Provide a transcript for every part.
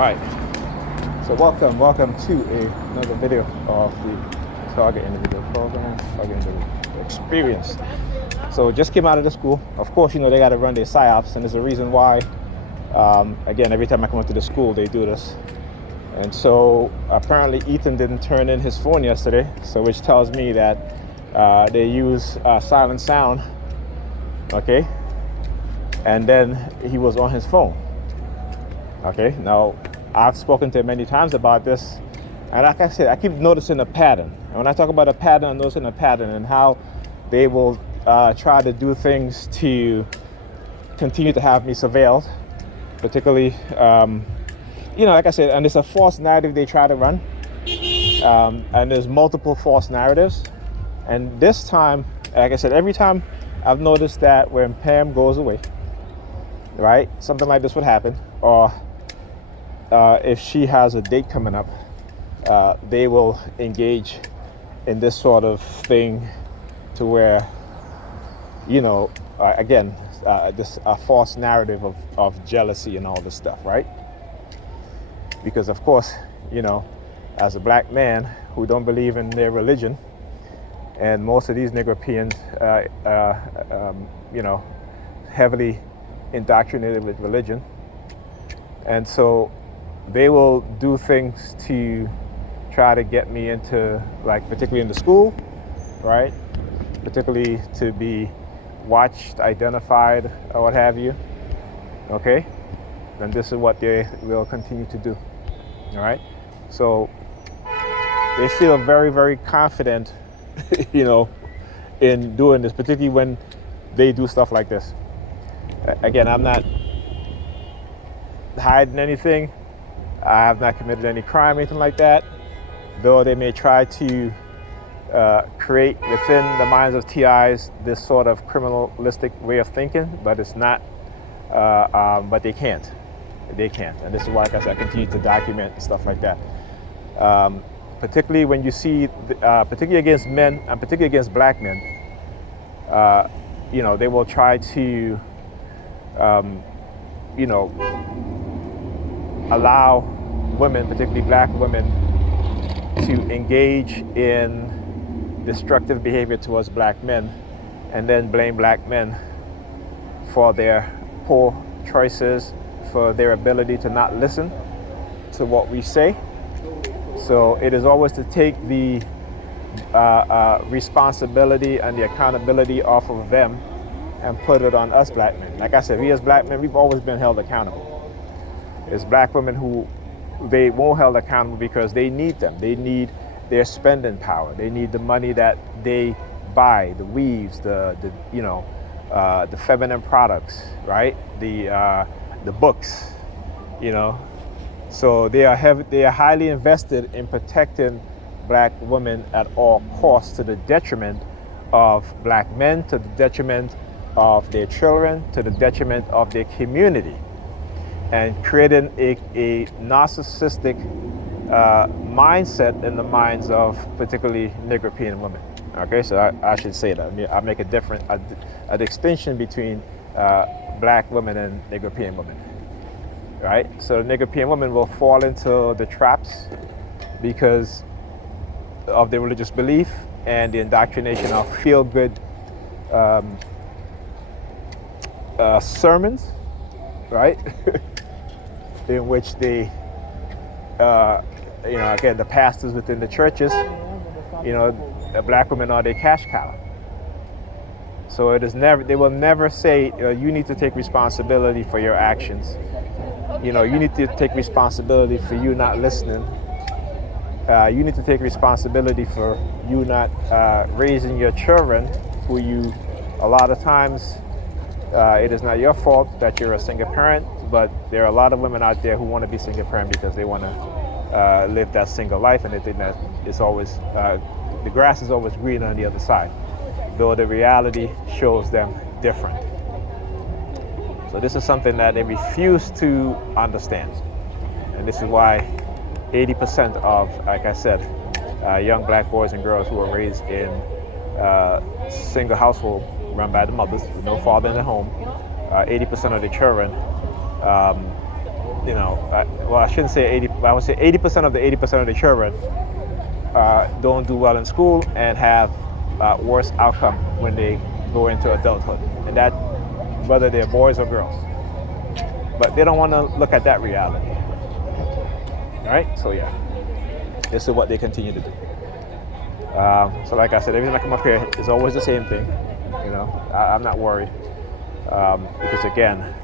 Right. So welcome to another video of the Target Individual Program, Target Individual Experience. So just came out of the school. Of course, they got to run their psyops, and there's a reason why. Again, every time I come up to the school, they do this. And so apparently Ethan didn't turn in his phone yesterday, so which tells me that they use silent sound, okay? And then he was on his phone. Okay, now I've spoken to him many times about this, and like I said, I keep noticing a pattern. And when I talk about a pattern, I'm noticing a pattern and how they will try to do things to continue to have me surveilled, particularly, like I said, and it's a false narrative they try to run, and there's multiple false narratives. And this time, like I said, every time I've noticed that when Pam goes away, right, something like this would happen, or if she has a date coming up, they will engage in this sort of thing to where, again, this false narrative of jealousy and all this stuff, right? Because of course, as a black man who don't believe in their religion, and most of these Negropeans, heavily indoctrinated with religion, and so they will do things to try to get me into, like, particularly in the school, right? Particularly to be watched, identified, or what have you, okay? And this is what they will continue to do, all right? So they feel very, very confident, in doing this, particularly when they do stuff like this. Again, I'm not hiding anything. I have not committed any crime or anything like that, though they may try to create within the minds of TIs this sort of criminalistic way of thinking, but it's not, but they can't. They can't. And this is why, like I said, I continue to document stuff like that. Particularly when you see, particularly against men, and particularly against black men, they will try to, allow women, particularly black women, to engage in destructive behavior towards black men, and then blame black men for their poor choices, for their ability to not listen to what we say. So it is always to take the responsibility and the accountability off of them and put it on us black men. Like I said, we as black men, we've always been held accountable. It's black women who they won't held accountable because they need them. They need their spending power. They need the money that they buy, the weaves, the feminine products, right? The books, So they are highly invested in protecting black women at all costs, to the detriment of black men, to the detriment of their children, to the detriment of their community, and creating a narcissistic mindset in the minds of particularly Negropean women. Okay, so I should say that. I make a distinction between black women and Negropean women. Right? So the Negropean women will fall into the traps because of their religious belief and the indoctrination of feel-good sermons, right? In which they, again, the pastors within the churches, the black women are their cash cow. So they will never say, you need to take responsibility for your actions. You need to take responsibility for you not listening. You need to take responsibility for you not raising your children, who you, a lot of times, it is not your fault that you're a single parent, but there are a lot of women out there who want to be single parent because they want to live that single life, and they think that it's always, the grass is always green on the other side, though the reality shows them different. So this is something that they refuse to understand. And this is why 80% of, like I said, young black boys and girls who are raised in single household run by the mothers with no father in the home, 80% of the children well, I shouldn't say 80, but I would say 80% of the 80% of the children don't do well in school and have worse outcome when they go into adulthood, and that whether they're boys or girls. But they don't want to look at that reality, right? So yeah, this is what they continue to do. So like I said, every time I come up here, it's always the same thing. I'm not worried because again,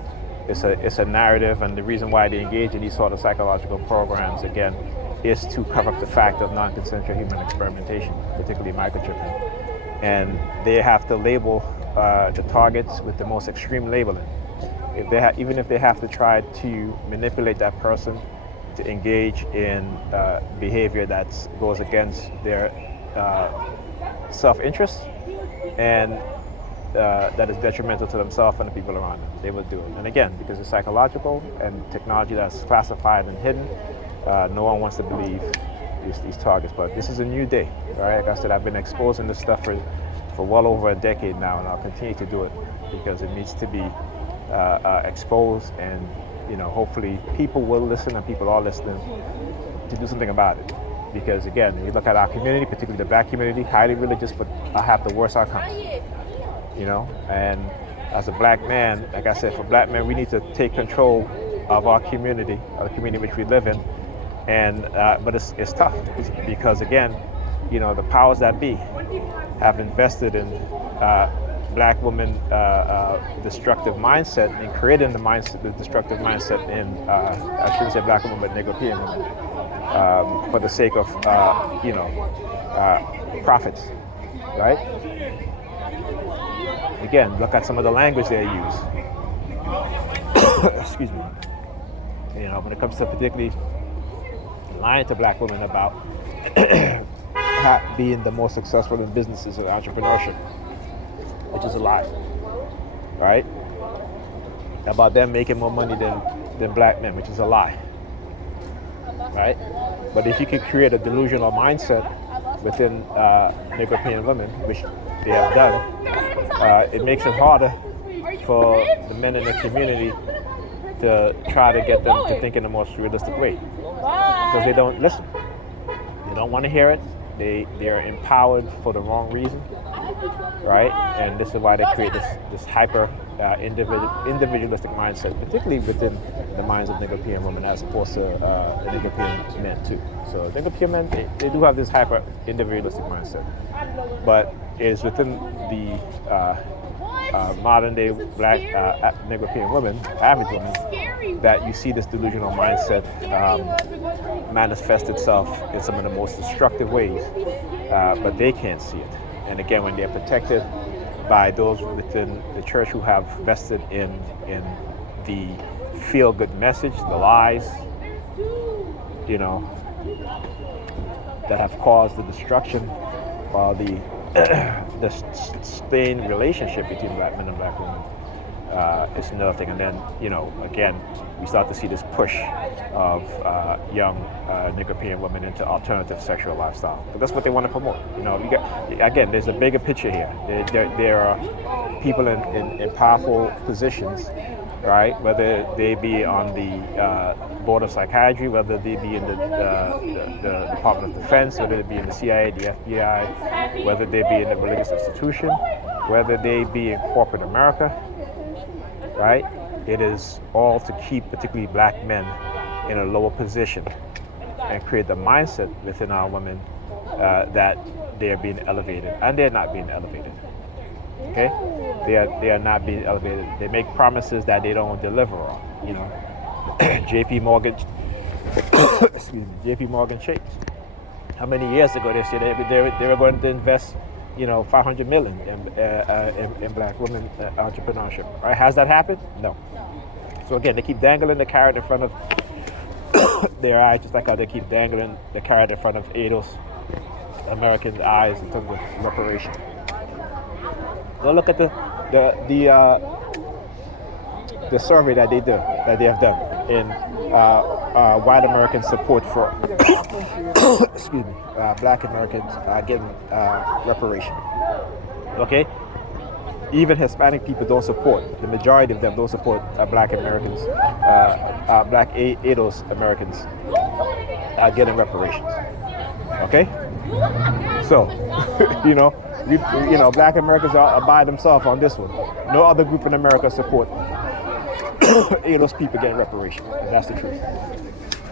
it's a narrative, and the reason why they engage in these sort of psychological programs again is to cover up the fact of non-consensual human experimentation, particularly microchipping, and they have to label the targets with the most extreme labeling. Even if they have to try to manipulate that person to engage in behavior that goes against their self-interest and that is detrimental to themselves and the people around them, they will do it. And again, because it's psychological and technology that's classified and hidden, no one wants to believe these targets. But this is a new day, right? Like I said, I've been exposing this stuff for well over a decade now, and I'll continue to do it because it needs to be exposed, and hopefully people will listen, and people are listening to do something about it. Because again, if you look at our community, particularly the black community, highly religious, but I have the worst outcomes. And as a black man, like I said, for black men, we need to take control of our community, or the community in which we live in. And but it's tough because again, the powers that be have invested in black women destructive mindset and creating the destructive mindset in I shouldn't say black women, but Negropean women, for the sake of profits, right? Again, look at some of the language they use. Excuse me. When it comes to particularly lying to black women about being the most successful in businesses and entrepreneurship, which is a lie, right? About them making more money than black men, which is a lie, right? But if you could create a delusional mindset within Negropean women, which they have done, it makes it harder for the men in the community to try to get them to think in the most realistic way, because they don't listen. They don't want to hear it. They are empowered for the wrong reason, right? And this is why they create this hyper individualistic mindset, particularly within the minds of Negropean women as opposed to the Negropean men too. So Negropean men, they do have this hyper individualistic mindset, but it is within the modern day black Negropean women, average women, that you see this delusional mindset manifest itself in some of the most destructive ways, but they can't see it. And again, when they're protected by those within the church who have vested in the feel-good message, the lies, that have caused the destruction or the strained relationship between black men and black women, is another thing. And then, again, we start to see this push of young Negropean women into alternative sexual lifestyle. But that's what they want to promote. Again, there's a bigger picture here. There are people in powerful positions, right? Whether they be on the board of psychiatry, whether they be in the Department of Defense, whether they be in the CIA, the FBI, whether they be in a religious institution, whether they be in corporate America, right? It is all to keep particularly black men in a lower position and create the mindset within our women that they are being elevated, and they're not being elevated. Okay, they are not being elevated. They make promises that they don't deliver on. J.P. Morgan, excuse me, J.P. Morgan Chase. How many years ago they said they were going to invest, $500 million in black women entrepreneurship? Right? Has that happened? No. So again, they keep dangling the carrot in front of their eyes, just like how they keep dangling the carrot in front of ADOS American eyes in terms of reparation. Go look at the survey that they have done in white American support for excuse me, black Americans getting reparation. Okay, even Hispanic people don't support. The majority of them don't support Black Americans, Black ADOS Americans getting reparations. Okay, so Black Americans are by themselves on this one. No other group in America support ADOS people getting reparations. And that's the truth.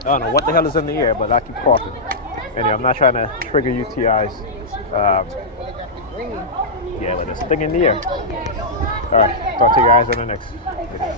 I don't know what the hell is in the air, but I keep coughing. Anyway, I'm not trying to trigger UTIs. Yeah, but there's a thing in the air. All right, talk to you guys in the next video.